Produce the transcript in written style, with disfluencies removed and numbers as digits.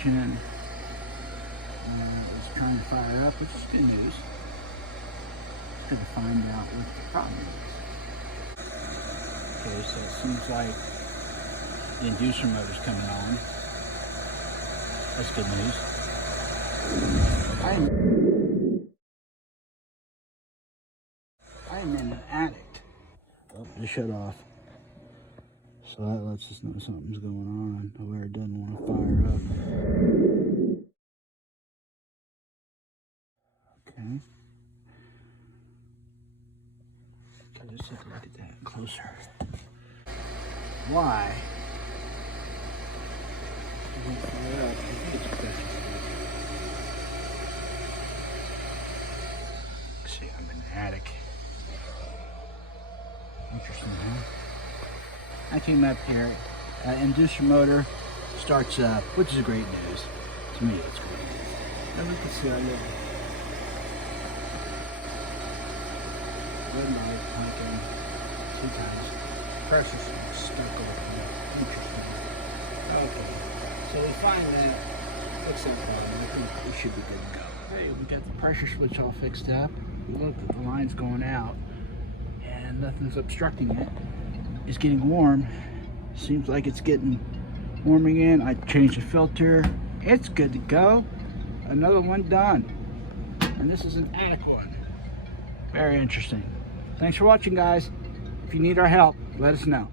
ignition is trying to fire up, which is good news. To find out what the problem is. Okay, so it seems like the inducer motor's coming on. That's good news. I'm in an addict. Oh, it shut off. So that lets us know something's going on, where it doesn't want to fire up. Okay. So let's take a look at that closer. Why? It won't fire up. It's pressure. See, I'm in the attic. Interesting, huh? I came up here, inducer motor starts up, which is great news. To me, it's great news. As you can see, I live red light, blinking 2 times. Pressure stuck over here. Interesting. Okay, so we find that, fix that problem. I think we should be good to go. Hey, we got the pressure switch all fixed up. We look at the lines going out, and nothing's obstructing it. It's getting warm. Seems like it's getting warm again. I changed the filter. It's good to go. Another one done. And this is an attic one. Very interesting. Thanks for watching, guys. If you need our help, let us know.